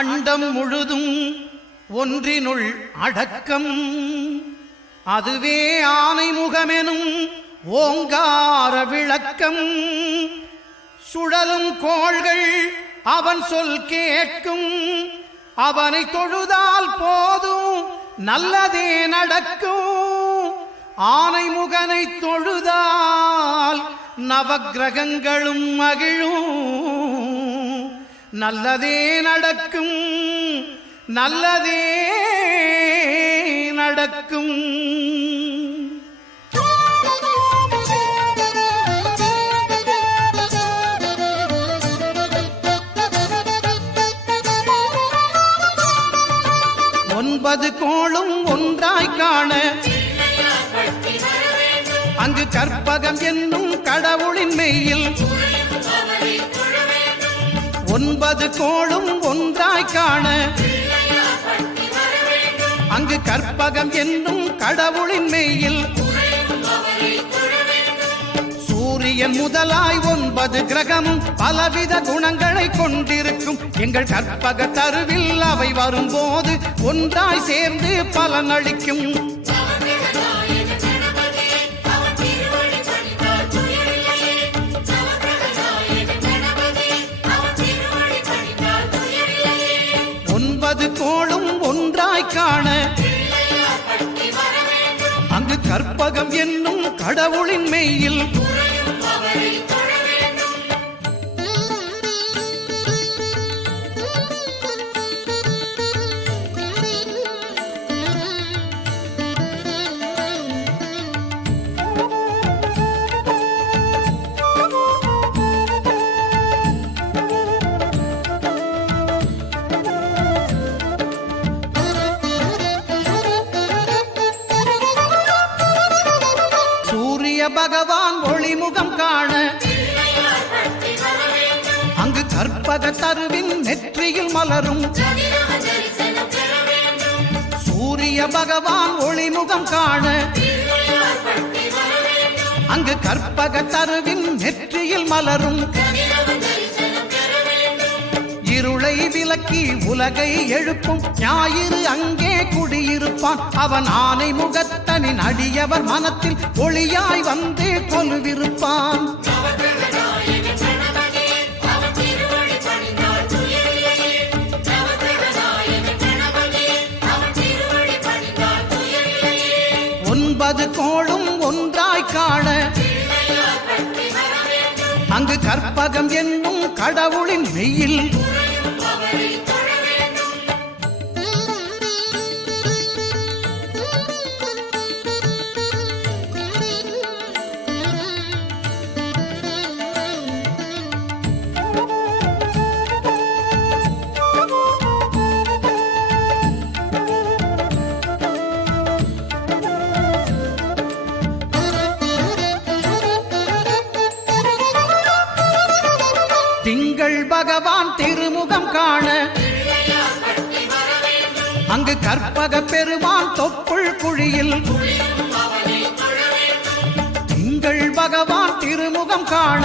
அண்டம் முழுதும் ஒன்றினுள் அடக்கம். அதுவே ஆனை முகமெனும் ஓங்கார விளக்கம். சுழலும் கோள்கள் அவன் சொல் கேட்கும். அவனை தொழுதால் போதும் நல்லதே நடக்கும். ஆனை முகனை தொழுதால் நவக்கிரகங்களும் மகிழும். நல்லதே நடக்கும், நல்லதே நடக்கும். ஒன்பது கோளும் ஒன்றாய் காண அங்கு கற்பகம் என்னும் கடவுளின் மெய்யில். ஒன்பது கோளும் ஒன்றாய் காண அங்கு கற்பகம் என்னும் கடவுளின் மெய்யில். சூரியன் முதலாய் 9 கிரகமும் பலவித குணங்களை கொண்டிருக்கும். எங்கள் கற்பக தருவில் அவை வரும்போது ஒன்றாய் சேர்ந்து பலனளிக்கும். ஒன்பது கோளும் ஒன்றாய் காண அங்கு கற்பகம் என்னும் கடவுளின் மெய்யில். பகவான் ஒளிமுகம் காண அங்கு கற்பக தருவின் நெற்றியில் மலரும். சூரிய பகவான் ஒளிமுகம் காண அங்கு கற்பக தருவின் நெற்றியில் மலரும். இருளை விலக்கி உலகை எழுப்பும் ஞாயிறு அங்கே குடியிருப்பான். அவன் ஆனை முகத்தனின் அடியவர் மனத்தில் ஒளியாய் வந்து கொலுவிருப்பான். ஒன்பது கோளும் ஒன்றாய் காண அங்கு கற்பகம் என்னும் கடவுளின் மெய்யில். திங்கள் பகவான் திருமுகம் காண அங்கு கற்பக பெருமான் தொப்புள் குழியில். திங்கள் பகவான் திருமுகம் காண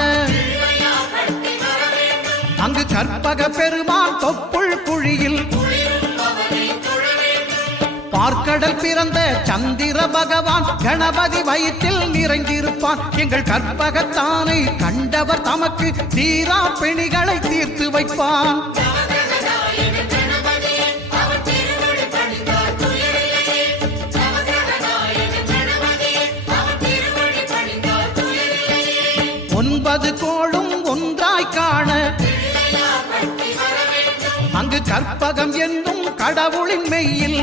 அங்கு கற்பக பெருமான் தொப்புள் குழியில். பார்க்கடல் பிறந்த சந்திர பகவான் கணபதி வயிற்றில் நிறைந்திருப்பான். எங்கள் கற்பகத்தானை கண்டவர் தமக்கு தீரா பிணிகளை தீர்த்து வைப்பான். ஒன்பது கோளும் ஒன்றாய் காண அங்கு கற்பகம் என்னும் கடவுளின் மெய்யில்.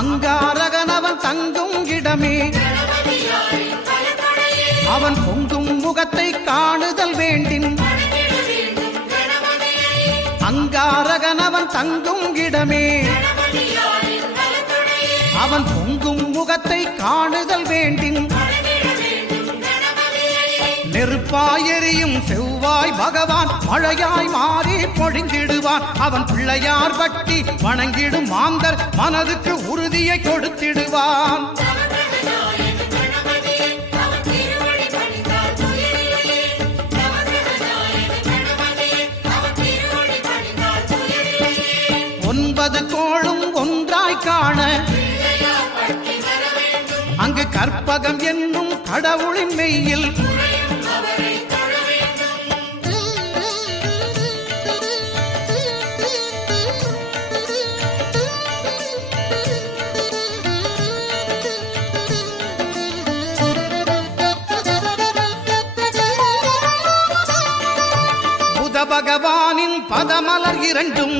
அங்காரகனவன் தங்கும் இடமே அவன் பொங்கும் முகத்தை காணுதல் வேண்டின். அங்காரகனவன் தங்கும் இடமே அவன் பொங்கும் முகத்தை காணுதல் வேண்டின். நெருப்பாய் எரியும் செவ்வாய் பகவான் மழையாய் மாறி பொழிந்திடுவான். அவன் பிள்ளையார் பட்டி வணங்கிடும் மாந்தர் மனதுக்கு உறுதியை கொடுத்திடுவான். ஒன்பது கோளும் ஒன்றாய் காண அங்கு கற்பகம் என்னும் கடவுளின் மெய்யில் புத பகவானின் பதமலர் இரண்டும்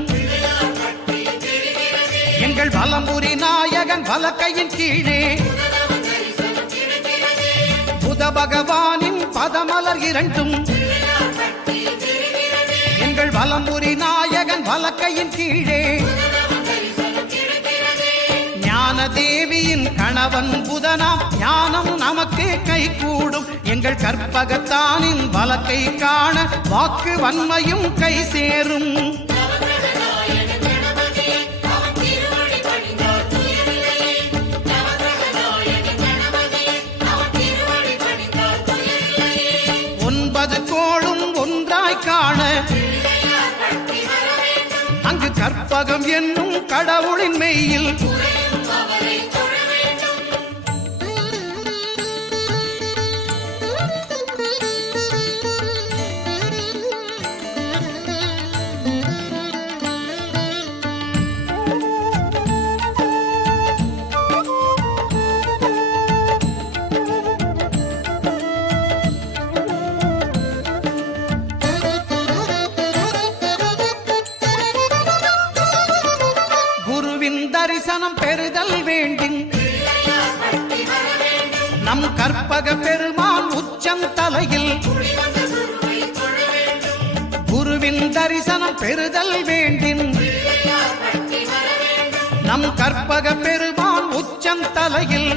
எங்கள் வலம்புரி நாயகன் வலக்கையின் கீழே. புத பகவானின் பதமலர் இரண்டும் எங்கள் வலம்புரி நாயகன் வலக்கையின் கீழே. ஞான தேவியின் கணவன் புதனாம் ஞானம் நமக்கு கைகூடும். எங்கள் கற்பகத்தானின் வலக்கை காண வாக்கு வன்மையும் கை சேரும். ஒன்பது கோளும் ஒன்றாய் காண அங்கு கற்பகம் என்னும் கடவுளின் மெய்யில் தரிசனம் பெறுதல் வேண்டின் நம் கற்பக பெருமான் உச்சந்தலையில் குருவின் தரிசனம் பெறுதல் வேண்டின் நம் கற்பக பெருமான் உச்சந்தலையில்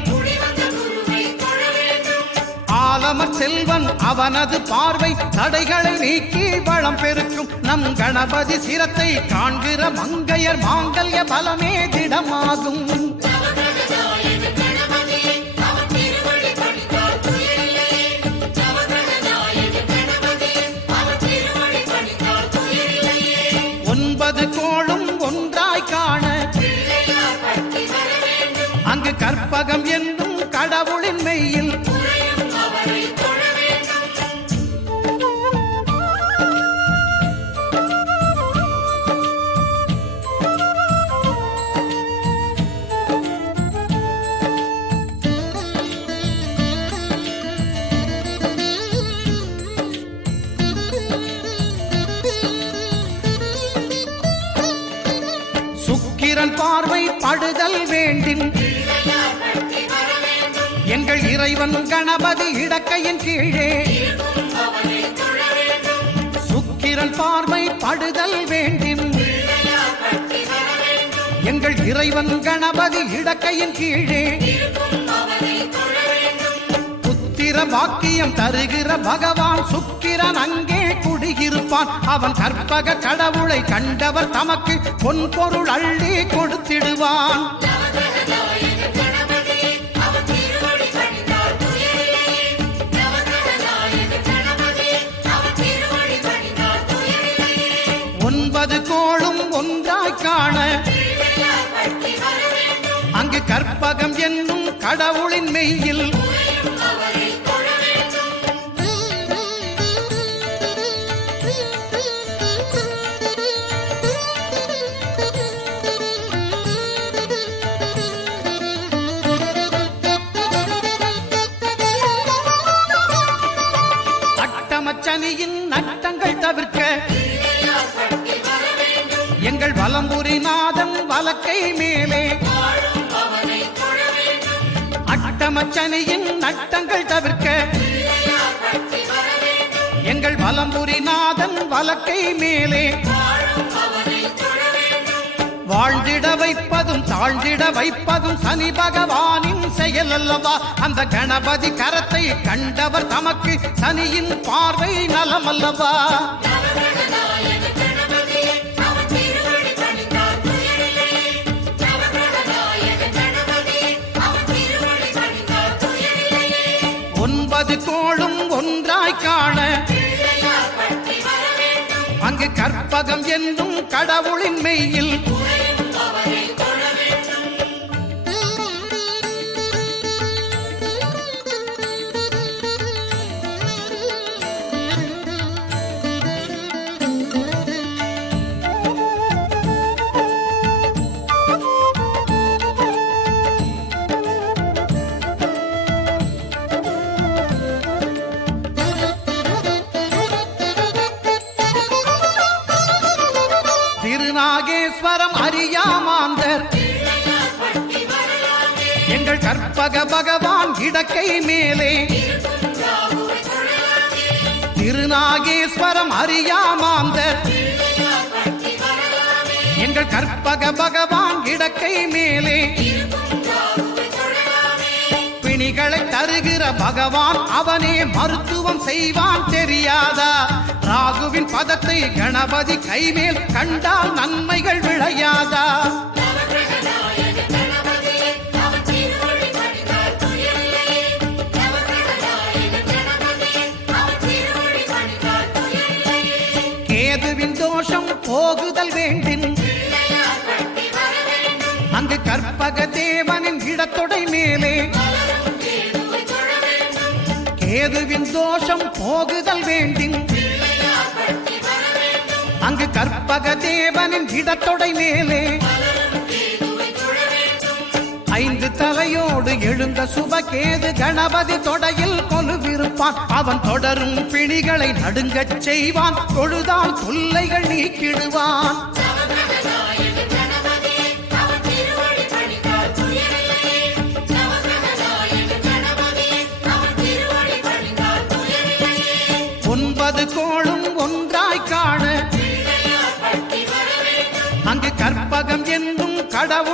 ஆலமர் செல்வன் அவனது பார்வை தடைகளை நீக்கி வளம் பெருக்கும். நம் கணபதி சிரத்தை காண்கிற மங்கையர் மாங்கல்ய பலமே திடமாகும். ஒன்பது கோளும் ஒன்றாய் காண அங்கு கற்பகம் என்னும் கடவுளின் மெய்யில் சுக்கிரன் பார்வை படுதல் வேண்டின் எங்கள் இறைவன் கணபதி இடக்கையின் கீழே. சுக்கிரன் பார்வை படுதல் வேண்டின் எங்கள் இறைவன் கணபதி இடக்கையின் கீழே. புத்திர வாக்கியம் தருகிற பகவான் சுக்கிரன் அங்கே குடியிருப்பான். அவன் கற்பக கடவுளை கண்டவர் தமக்கு பொன் பொருள் அள்ளி கொடுத்திடுவான். ஒன்பது கோளும் ஒன்றாய் காண அங்கு கற்பகம் என்னும் கடவுளின் மெய்யில் அட்டமச்சனியின் நட்டங்கள் தவிர்க்க எங்கள் வலம்புரி நாதன் வலக்கை மேலே. அட்டமச்சனியின் நட்டங்கள் தவிர்க்க எங்கள் வலம்புரி நாதன் வலக்கை மேலே. வாழ்ந்திட வைப்பதும் தாழ்ந்திட வைப்பதும் சனி பகவானின் செயல் அல்லவா? அந்த கணபதி கரத்தை கண்டவர் தமக்கு சனியின் பார்வை நலம் அல்லவா? ஒன்பது கோளும் ஒன்றாய் காண அங்கு கற்பகம் என்னும் கடவுளின் மெய்யில் திருநாகேஸ்வரம் அறியாமாந்தர் எங்கள் கற்பக பகவான் இடக்கை மேலே திருநாகேஸ்வரம் அறியாமாந்தர் எங்கள் கற்பக பகவான் இடக்கை மேலே பிணிகளை தருகிற பகவான் அவனே மருத்துவம் செய்வான் தெரியாதா? ராகுவின் பதத்தை கணபதி கைமேல் கண்டால் நன்மைகள் விளையாதா? கேதுவின் தோஷம் போகுதல் வேண்டின் அங்கு கற்பக தேவனின் இடத்தொடை மேலே கேதுவின் தோஷம் போகுதல் வேண்டின் அங்கு கற்பக தேவனின் இடத்தொடை மேலே ஐந்து தலையோடு எழுந்த சுபகேது கணபதி தொடையில் கொலுவிருப்பான். அவன் தொடரும் பிணிகளை நடுங்கச் செய்வான். தொழுதால் தொல்லைகள் நீக்கிடுவான். ஒன்பது கோளும் ஒன்றாய் காண அங்கு கற்பகம் என்னும் கடவுள்